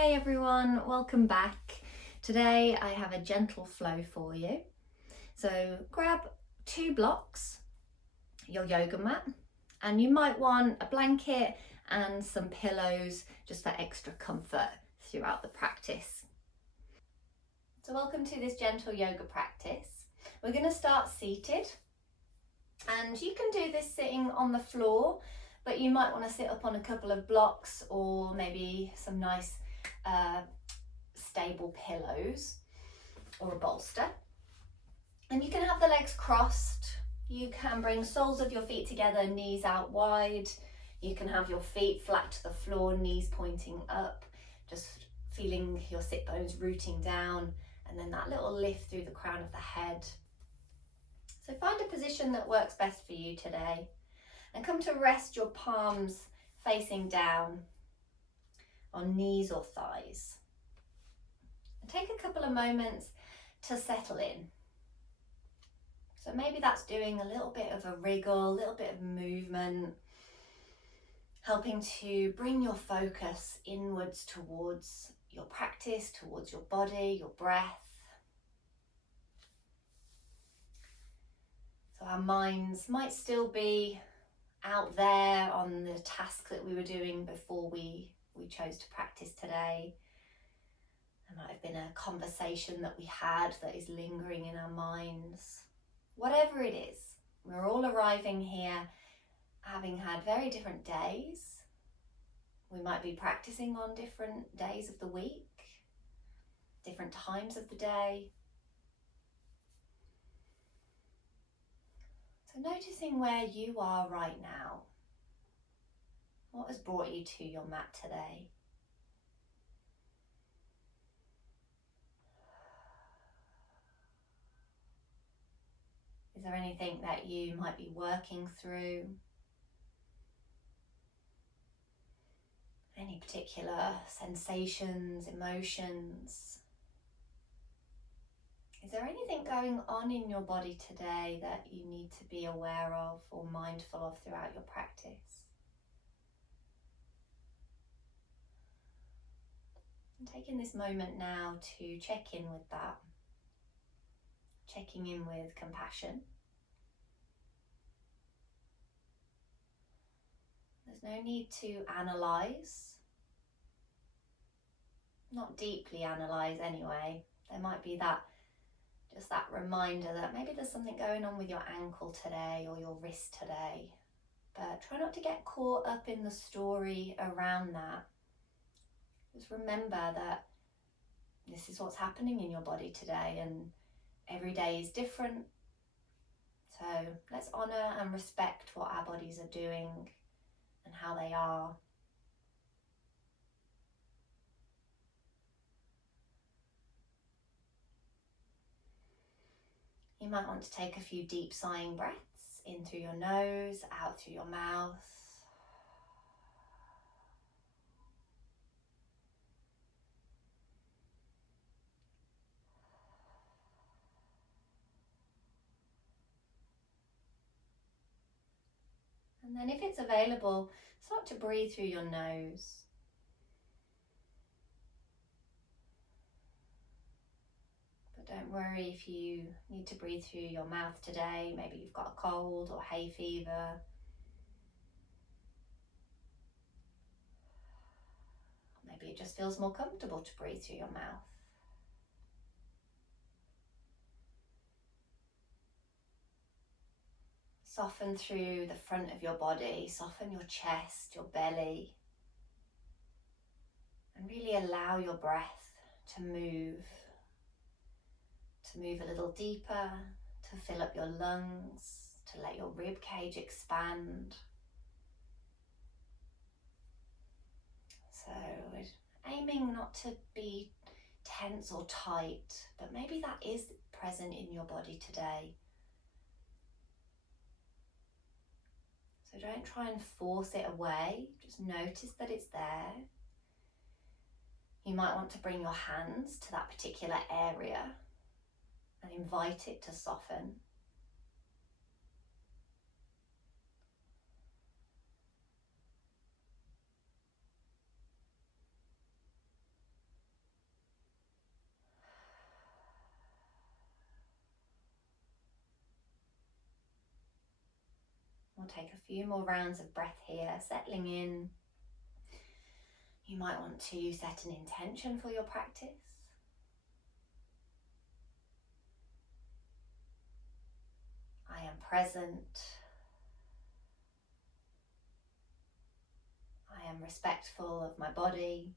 Hey everyone, welcome back. Today I have a gentle flow for you. So grab 2 blocks, your yoga mat, and you might want a blanket and some pillows just for extra comfort throughout the practice. So welcome to this gentle yoga practice. We're going to start seated, and you can do this sitting on the floor, but you might want to sit up on a couple of blocks or maybe some nice stable pillows or a bolster. And you can have the legs crossed. You can bring soles of your feet together, knees out wide. You can have your feet flat to the floor, knees pointing up, just feeling your sit bones rooting down, and then that little lift through the crown of the head. So find a position that works best for you today, and come to rest your palms facing down on knees or thighs. And take a couple of moments to settle in. So maybe that's doing a little bit of a wriggle, a little bit of movement, helping to bring your focus inwards towards your practice, towards your body, your breath. So our minds might still be out there on the task that we were doing before we chose to practice today. There might have been a conversation that we had that is lingering in our minds. Whatever it is, we're all arriving here having had very different days. We might be practicing on different days of the week, different times of the day. So noticing where you are right now. What has brought you to your mat today? Is there anything that you might be working through? Any particular sensations, emotions? Is there anything going on in your body today that you need to be aware of or mindful of throughout your practice? And taking this moment now to check in with that. Checking in with compassion. There's no need to analyse. Not deeply analyse anyway. There might be just that reminder that maybe there's something going on with your ankle today or your wrist today. But try not to get caught up in the story around that. Just remember that this is what's happening in your body today, and every day is different. So let's honour and respect what our bodies are doing and how they are. You might want to take a few deep sighing breaths in through your nose, out through your mouth. And then if it's available, start to breathe through your nose. But don't worry if you need to breathe through your mouth today. Maybe you've got a cold or hay fever. Maybe it just feels more comfortable to breathe through your mouth. Soften through the front of your body, soften your chest, your belly, and really allow your breath to move a little deeper, to fill up your lungs, to let your rib cage expand. So we're aiming not to be tense or tight, but maybe that is present in your body today. So don't try and force it away, just notice that it's there. You might want to bring your hands to that particular area and invite it to soften. We'll take a few more rounds of breath here, settling in. You might want to set an intention for your practice. I am present. I am respectful of my body.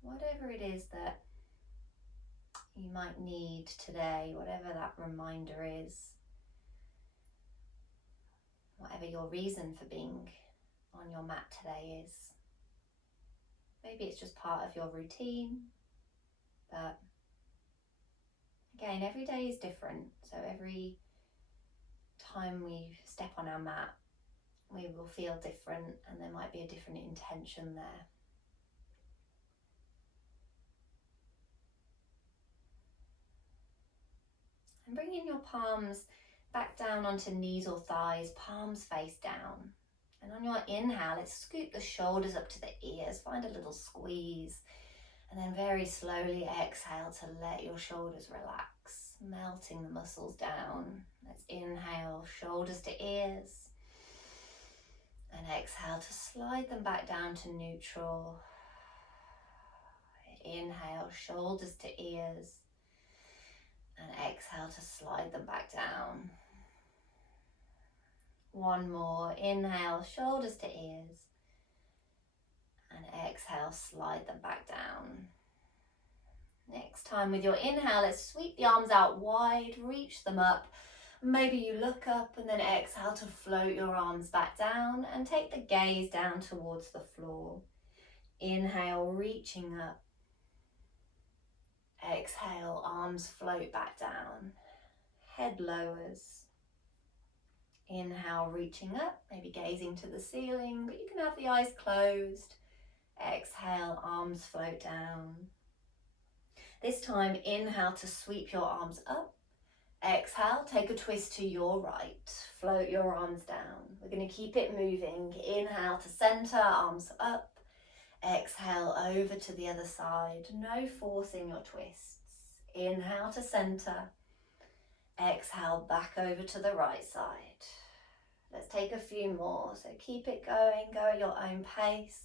Whatever it is that you might need today, whatever that reminder is, whatever your reason for being on your mat today is. Maybe it's just part of your routine, but again, every day is different. So every time we step on our mat, we will feel different, and there might be a different intention there. And bringing your palms back down onto knees or thighs, palms face down. And on your inhale, let's scoop the shoulders up to the ears, find a little squeeze. And then very slowly exhale to let your shoulders relax, melting the muscles down. Let's inhale, shoulders to ears. And exhale to slide them back down to neutral. Inhale, shoulders to ears. And exhale to slide them back down. One more. Inhale, shoulders to ears. And exhale, slide them back down. Next time with your inhale, let's sweep the arms out wide, reach them up. Maybe you look up and then exhale to float your arms back down and take the gaze down towards the floor. Inhale, reaching up. Exhale, arms float back down. Head lowers. Inhale, reaching up, maybe gazing to the ceiling, but you can have the eyes closed. Exhale, arms float down. This time, inhale to sweep your arms up. Exhale, take a twist to your right. Float your arms down. We're going to keep it moving. Inhale to center, arms up. Exhale, over to the other side. No forcing your twists. Inhale to center. Exhale, back over to the right side. Let's take a few more. So keep it going. Go at your own pace.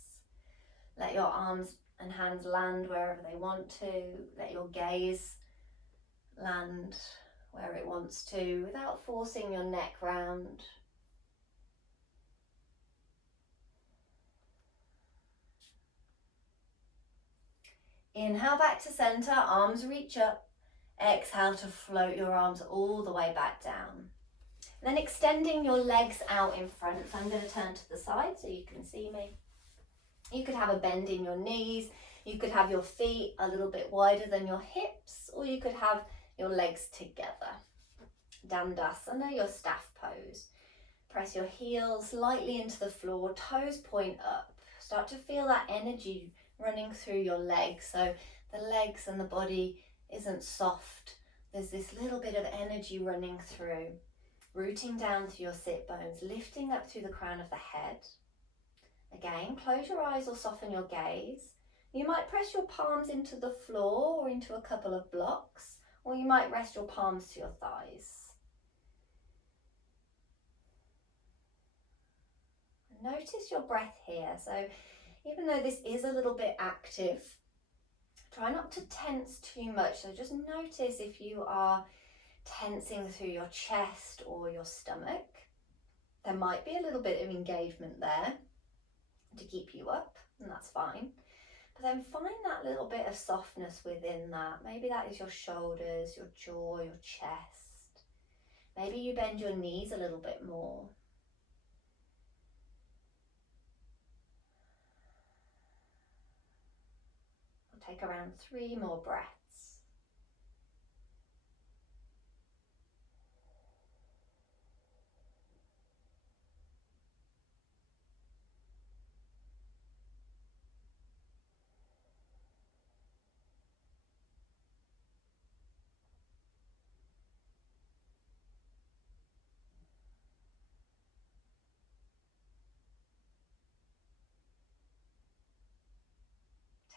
Let your arms and hands land wherever they want to. Let your gaze land where it wants to without forcing your neck round. Inhale back to center, arms reach up. Exhale to float your arms all the way back down. And then extending your legs out in front. So I'm going to turn to the side so you can see me. You could have a bend in your knees. You could have your feet a little bit wider than your hips, or you could have your legs together. Dandasana, your staff pose. Press your heels lightly into the floor, toes point up. Start to feel that energy running through your legs. So the legs and the body isn't soft. There's this little bit of energy running through, rooting down to your sit bones, lifting up through the crown of the head. Again, close your eyes or soften your gaze. You might press your palms into the floor or into a couple of blocks, or you might rest your palms to your thighs. Notice your breath here. So even though this is a little bit active, try not to tense too much. So just notice if you are tensing through your chest or your stomach. There might be a little bit of engagement there to keep you up, and that's fine. But then find that little bit of softness within that. Maybe that is your shoulders, your jaw, your chest. Maybe you bend your knees a little bit more. We'll take around 3 more breaths.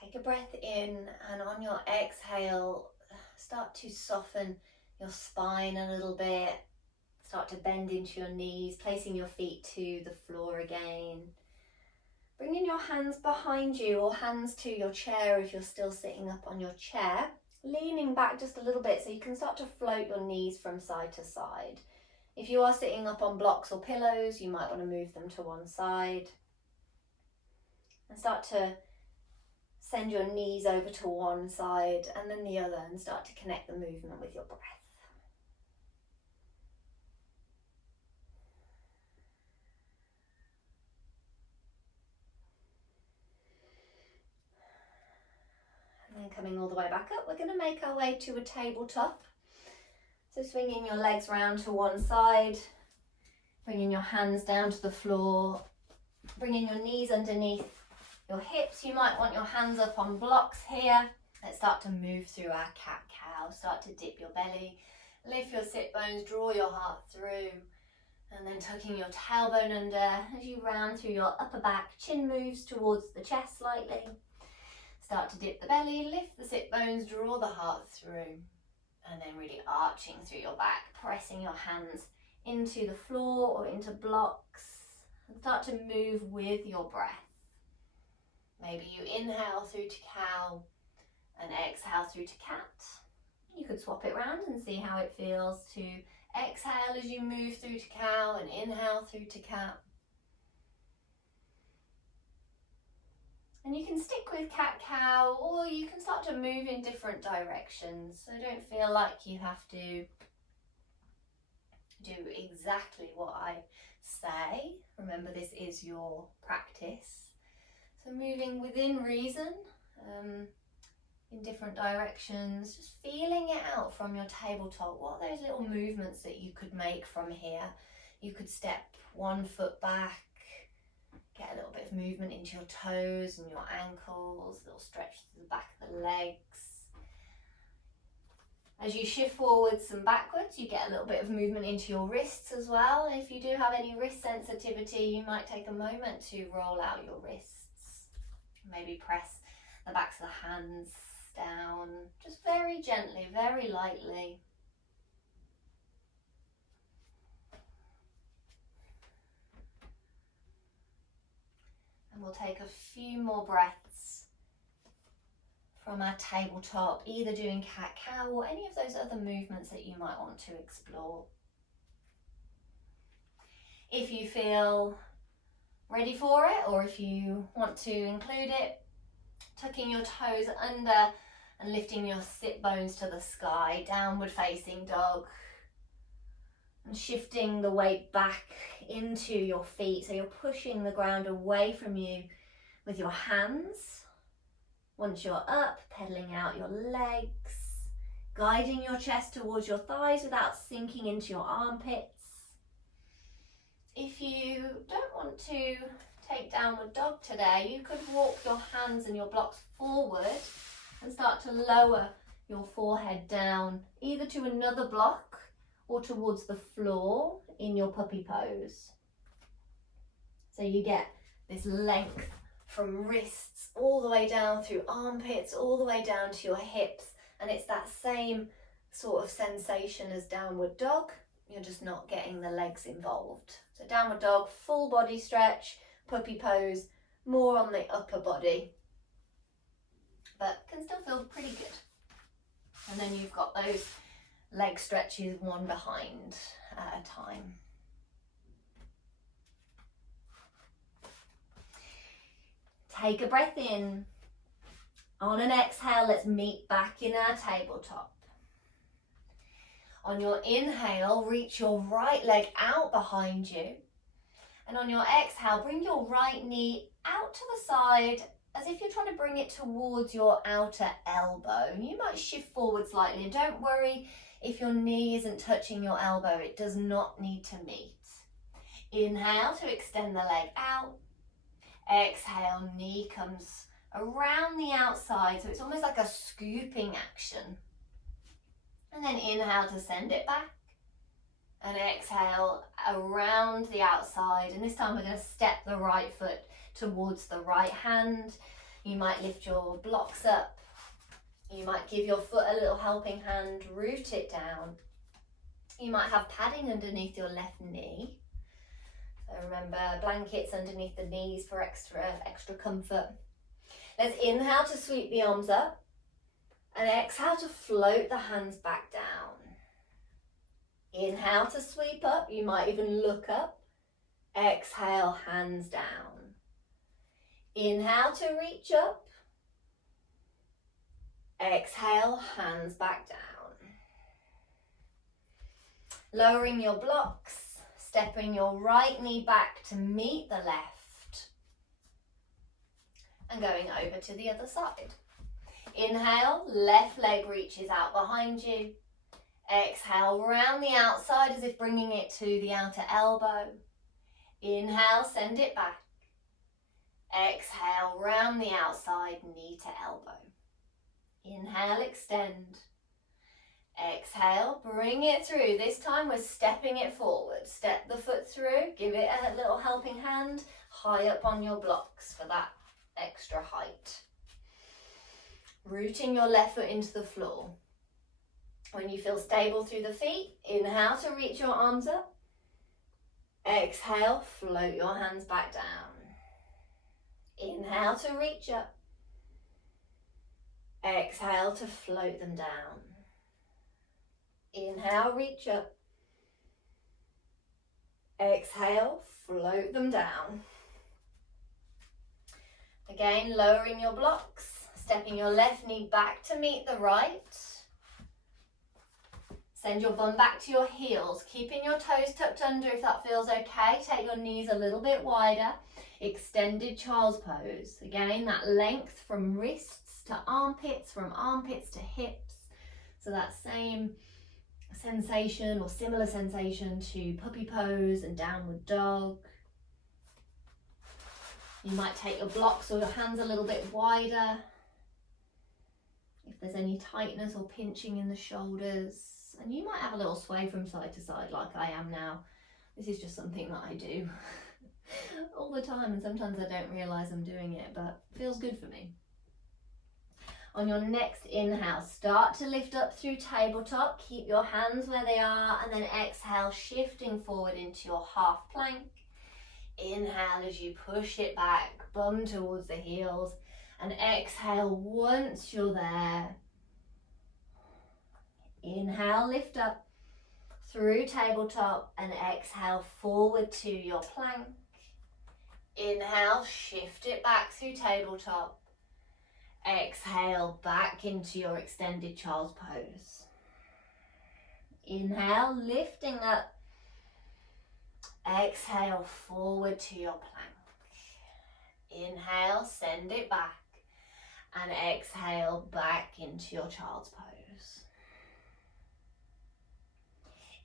Take a breath in, and on your exhale, Start to soften your spine a little bit. Start to bend into your knees, placing your feet to the floor again. Bringing your hands behind you or hands to your chair if you're still sitting up on your chair. Leaning back just a little bit so you can start to float your knees from side to side. If you are sitting up on blocks or pillows, you might want to move them to one side. And start to send your knees over to one side and then the other, and start to connect the movement with your breath. And then coming all the way back up, we're going to make our way to a tabletop. So swinging your legs round to one side, bringing your hands down to the floor, bringing your knees underneath your hips. You might want your hands up on blocks here. Let's start to move through our cat-cow. Start to dip your belly, lift your sit bones, draw your heart through, and then tucking your tailbone under as you round through your upper back. Chin moves towards the chest slightly. Start to dip the belly, lift the sit bones, draw the heart through, and then really arching through your back, pressing your hands into the floor or into blocks, and start to move with your breath. Maybe you inhale through to cow and exhale through to cat. You could swap it around and see how it feels to exhale as you move through to cow and inhale through to cat. And you can stick with cat-cow, or you can start to move in different directions. So don't feel like you have to do exactly what I say. Remember, this is your practice. So moving within reason, in different directions, just feeling it out from your tabletop. What are those little movements that you could make from here? You could step one foot back, get a little bit of movement into your toes and your ankles, a little stretch to the back of the legs. As you shift forwards and backwards, you get a little bit of movement into your wrists as well. If you do have any wrist sensitivity, you might take a moment to roll out your wrists. Maybe press the backs of the hands down, just very gently, very lightly. And we'll take a few more breaths from our tabletop, either doing cat-cow or any of those other movements that you might want to explore. If you feel ready for it, or if you want to include it, tucking your toes under and lifting your sit bones to the sky, downward facing dog. And shifting the weight back into your feet, so you're pushing the ground away from you with your hands. Once you're up, pedaling out your legs, guiding your chest towards your thighs without sinking into your armpits. If you don't want to take downward dog today, you could walk your hands and your blocks forward and start to lower your forehead down, either to another block or towards the floor in your puppy pose. So you get this length from wrists all the way down through armpits, all the way down to your hips, and it's that same sort of sensation as downward dog. You're just not getting the legs involved. So downward dog, full body stretch. Puppy pose, more on the upper body, but can still feel pretty good. And then you've got those leg stretches one behind at a time. Take a breath in. On an exhale, let's meet back in our tabletop. On your inhale, reach your right leg out behind you. And on your exhale, bring your right knee out to the side as if you're trying to bring it towards your outer elbow. And you might shift forward slightly, and don't worry if your knee isn't touching your elbow, it does not need to meet. Inhale to extend the leg out. Exhale, knee comes around the outside, so it's almost like a scooping action. And then inhale to send it back. And exhale around the outside, and this time we're going to step the right foot towards the right hand. You might lift your blocks up You might give your foot a little helping hand, root it down. You might have padding underneath your left knee. So remember, blankets underneath the knees for extra comfort. Let's inhale to sweep the arms up and exhale to float the hands back down. Inhale to sweep up, you might even look up. Exhale, hands down. Inhale to reach up. Exhale, hands back down. Lowering your blocks, stepping your right knee back to meet the left. And going over to the other side. Inhale, left leg reaches out behind you. Exhale, round the outside as if bringing it to the outer elbow. Inhale, send it back. Exhale, round the outside, knee to elbow. Inhale, extend. Exhale, bring it through. This time we're stepping it forward. Step the foot through, give it a little helping hand, high up on your blocks for that extra height. Rooting your left foot into the floor. When you feel stable through the feet, inhale to reach your arms up. Exhale, float your hands back down. Inhale to reach up. Exhale to float them down. Inhale, reach up. Exhale, float them down. Again, lowering your blocks, stepping your left knee back to meet the right. Send your bum back to your heels, keeping your toes tucked under if that feels okay. Take your knees a little bit wider. Extended child's pose. Again, that length from wrists to armpits, from armpits to hips. So that same sensation or similar sensation to puppy pose and downward dog. You might take your blocks or your hands a little bit wider. If there's any tightness or pinching in the shoulders. And you might have a little sway from side to side like I am now. This is just something that I do all the time, and sometimes I don't realise I'm doing it, but it feels good for me. On your next inhale, start to lift up through tabletop. Keep your hands where they are, and then exhale, shifting forward into your half plank. Inhale as you push it back, bum towards the heels, and exhale once you're there. Inhale, lift up through tabletop, and exhale forward to your plank. Inhale, shift it back through tabletop. Exhale back into your extended child's pose. Inhale, lifting up. Exhale forward to your plank. Inhale, send it back. And exhale back into your child's pose.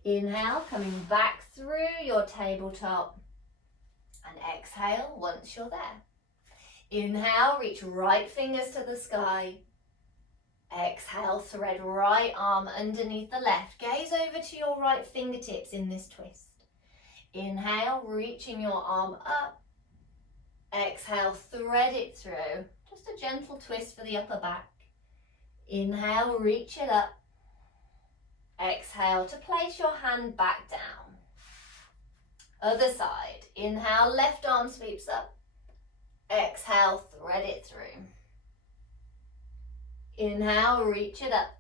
Inhale, coming back through your tabletop. And exhale once you're there. Inhale, reach right fingers to the sky. Exhale, thread right arm underneath the left. Gaze over to your right fingertips in this twist. Inhale, reaching your arm up. Exhale, thread it through. Just a gentle twist for the upper back. Inhale, reach it up. Exhale to place your hand back down. Other side. Inhale, left arm sweeps up. Exhale, thread it through. Inhale, reach it up.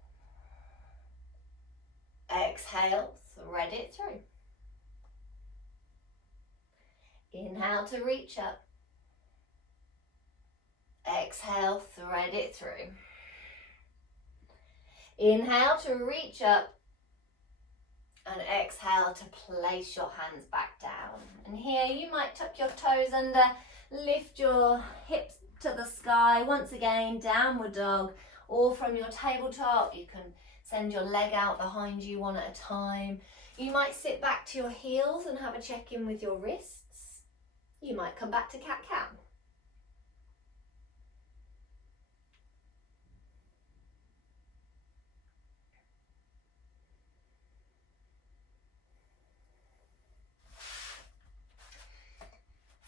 Exhale, thread it through. Inhale to reach up. Exhale, thread it through. Inhale to reach up. And exhale to place your hands back down. And here you might tuck your toes under, lift your hips to the sky. Once again, downward dog, or from your tabletop, you can send your leg out behind you one at a time. You might sit back to your heels and have a check-in with your wrists. You might come back to cat-cow.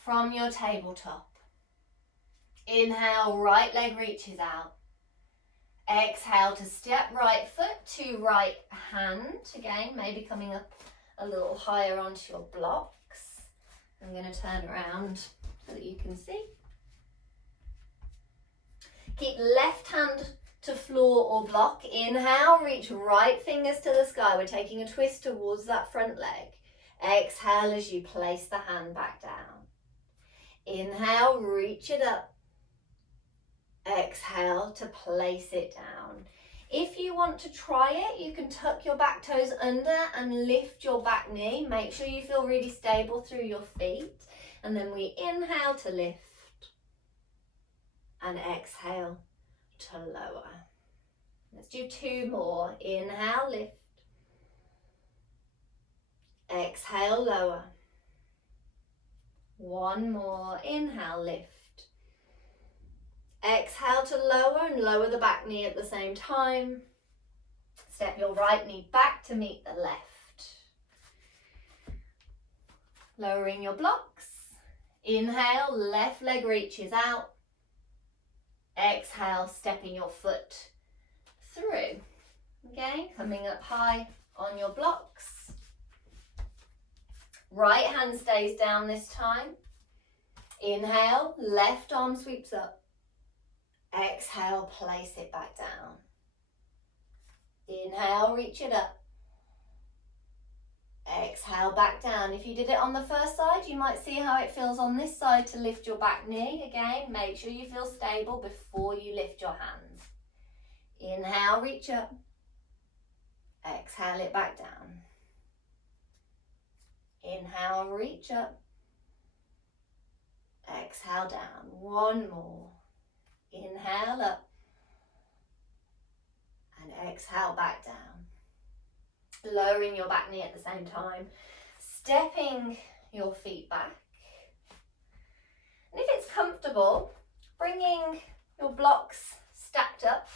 From your tabletop, inhale, right leg reaches out. Exhale to step right foot to right hand. Again, maybe coming up a little higher onto your blocks. I'm going to turn around so that you can see. Keep left hand to floor or block. Inhale, reach right fingers to the sky. We're taking a twist towards that front leg. Exhale as you place the hand back down. Inhale, reach it up. Exhale to place it down. If you want to try it, you can tuck your back toes under and lift your back knee. Make sure you feel really stable through your feet. And then we inhale to lift and exhale to lower. Let's do 2 more. Inhale, lift. Exhale, lower. 1 more. Inhale, lift. Exhale to lower and lower the back knee at the same time. Step your right knee back to meet the left. Lowering your blocks. Inhale, left leg reaches out. Exhale, stepping your foot through. Again, coming up high on your blocks. Right hand stays down this time. Inhale, left arm sweeps up. Exhale, place it back down. Inhale, reach it up. Exhale, back down. If you did it on the first side, you might see how it feels on this side to lift your back knee. Again, make sure you feel stable before you lift your hands. Inhale, reach up. Exhale it back down. Inhale, reach up. Exhale down. 1 more. Inhale up. And exhale back down. Lowering your back knee at the same time. Stepping your feet back. And if it's comfortable, bringing your blocks stacked up,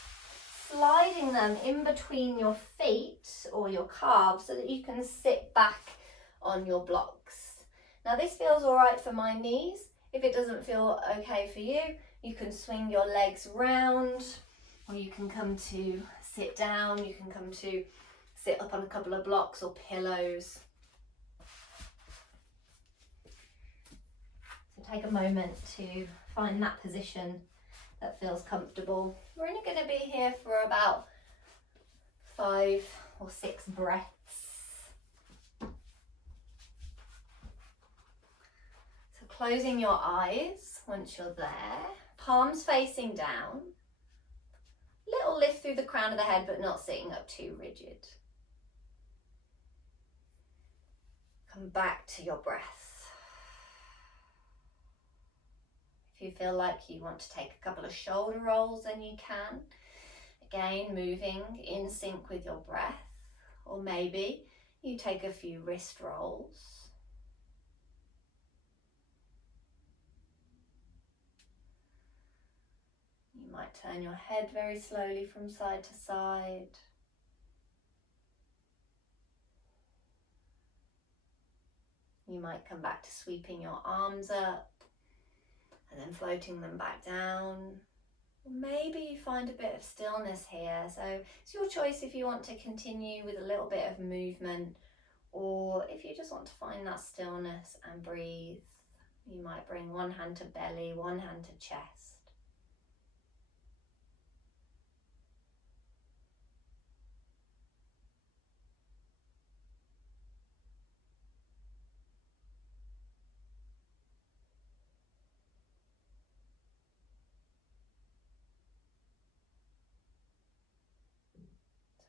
sliding them in between your feet or your calves so that you can sit back on your blocks. Now this feels all right for my knees. If it doesn't feel okay for you, you can swing your legs round, or you can come to sit down, you can come to sit up on a couple of blocks or pillows. So take a moment to find that position that feels comfortable. We're only going to be here for about 5 or 6 breaths. So closing your eyes once you're there, palms facing down, little lift through the crown of the head but not sitting up too rigid. Come back to your breath. If you feel like you want to take a couple of shoulder rolls, then you can. Again, moving in sync with your breath. Or maybe you take a few wrist rolls. You might turn your head very slowly from side to side. You might come back to sweeping your arms up and then floating them back down. Maybe you find a bit of stillness here. So it's your choice if you want to continue with a little bit of movement, or if you just want to find that stillness and breathe. You might bring one hand to belly, one hand to chest.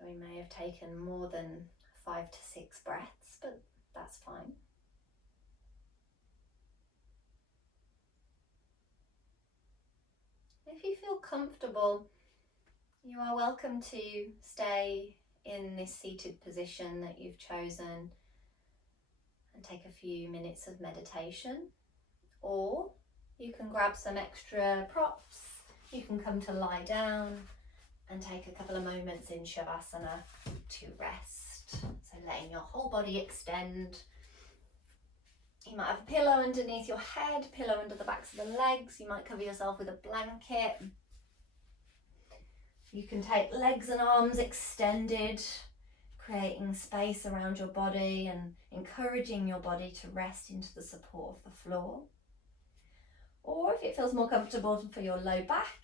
So we may have taken more than 5 to 6 breaths, but that's fine. If you feel comfortable, you are welcome to stay in this seated position that you've chosen and take a few minutes of meditation, or you can grab some extra props. You can come to lie down and take a couple of moments in Shavasana to rest. So letting your whole body extend. You might have a pillow underneath your head, pillow under the backs of the legs. You might cover yourself with a blanket. You can take legs and arms extended, creating space around your body and encouraging your body to rest into the support of the floor. Or if it feels more comfortable for your low back,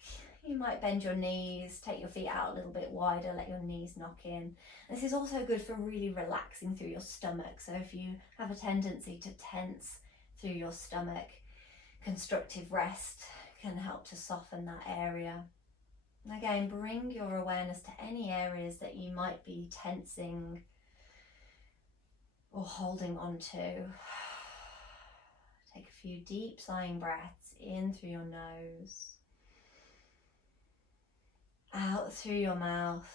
you might bend your knees, take your feet out a little bit wider, let your knees knock in. This is also good for really relaxing through your stomach. So if you have a tendency to tense through your stomach, constructive rest can help to soften that area. And again, bring your awareness to any areas that you might be tensing or holding on to. Take a few deep sighing breaths in through your nose, out through your mouth.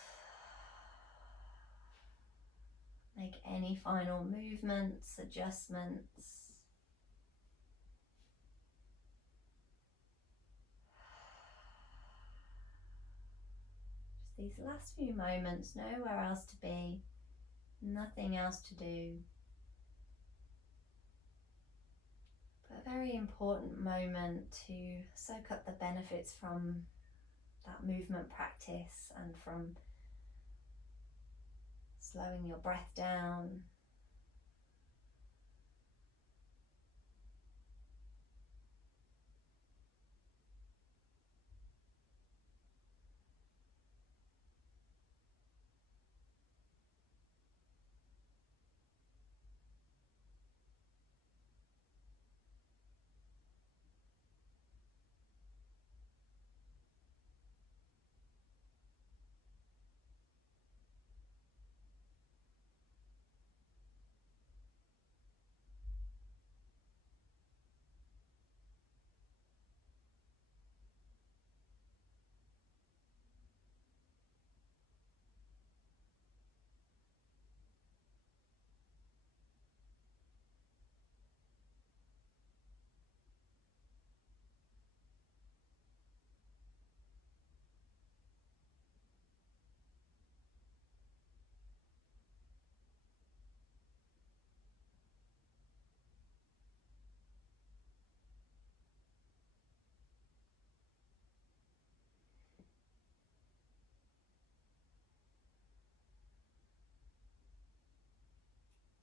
Make any final movements, adjustments. Just these last few moments, nowhere else to be, nothing else to do. But a very important moment to soak up the benefits from that movement practice and from slowing your breath down.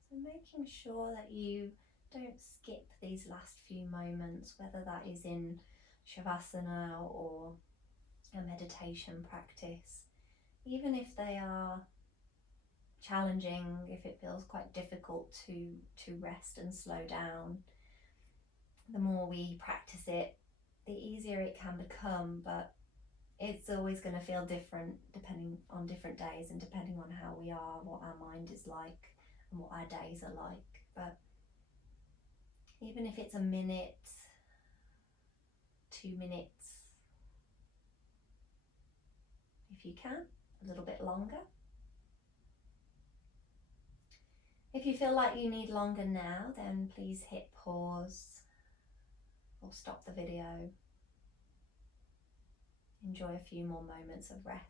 So making sure that you don't skip these last few moments, whether that is in Shavasana or a meditation practice, even if they are challenging, if it feels quite difficult to rest and slow down. The more we practice it, the easier it can become, but it's always going to feel different depending on different days and depending on how we are, what our mind is like and what our days are like. But even if it's a minute, 2 minutes, if you can, a little bit longer. If you feel like you need longer now, then please hit pause or stop the video. Enjoy a few more moments of rest.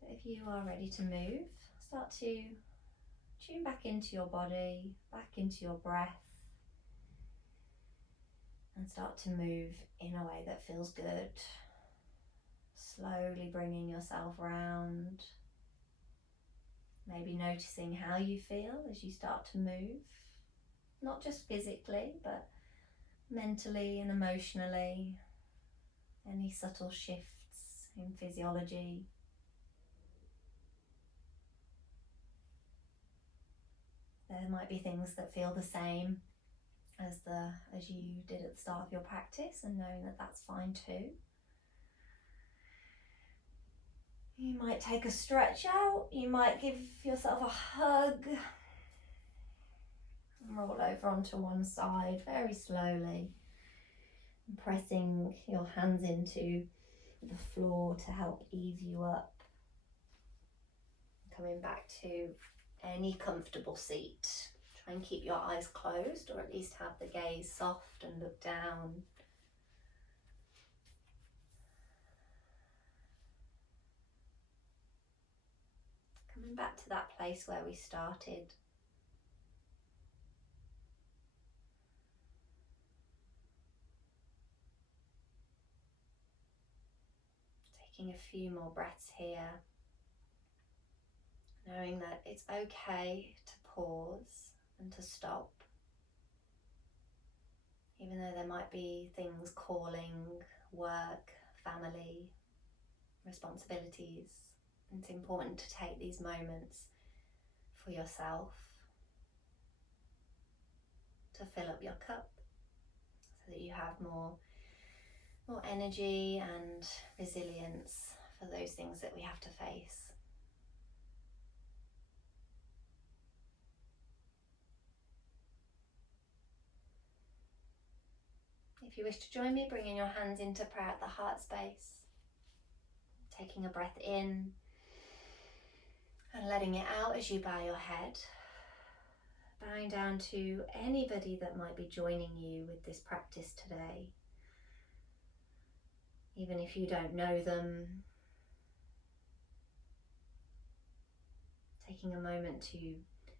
But if you are ready to move, start to tune back into your body, back into your breath, and start to move in a way that feels good. Slowly bringing yourself round. Maybe noticing how you feel as you start to move. Not just physically, but mentally and emotionally. Any subtle shifts in physiology. There might be things that feel the same as you did at the start of your practice, and knowing that that's fine too. You might take a stretch out, you might give yourself a hug, and roll over onto one side very slowly, pressing your hands into the floor to help ease you up. Coming back to any comfortable seat. Try and keep your eyes closed, or at least have the gaze soft and look down. Coming back to that place where we started. Taking a few more breaths here, knowing that it's okay to pause and to stop. Even though there might be things calling, work, family, responsibilities, it's important to take these moments for yourself to fill up your cup so that you have more energy and resilience for those things that we have to face. If you wish to join me, bringing your hands into prayer at the heart space, taking a breath in and letting it out as you bow your head, bowing down to anybody that might be joining you with this practice today. Even if you don't know them, taking a moment to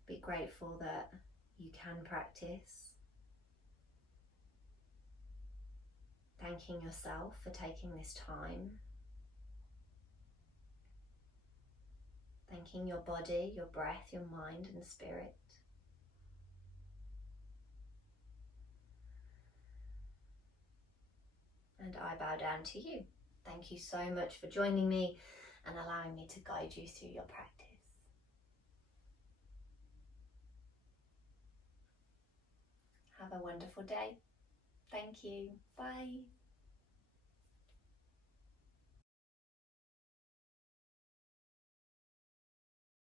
be grateful that you can practice. Thanking yourself for taking this time. Thanking your body, your breath, your mind and spirit. And I bow down to you. Thank you so much for joining me and allowing me to guide you through your practice. Have a wonderful day. Thank you. Bye.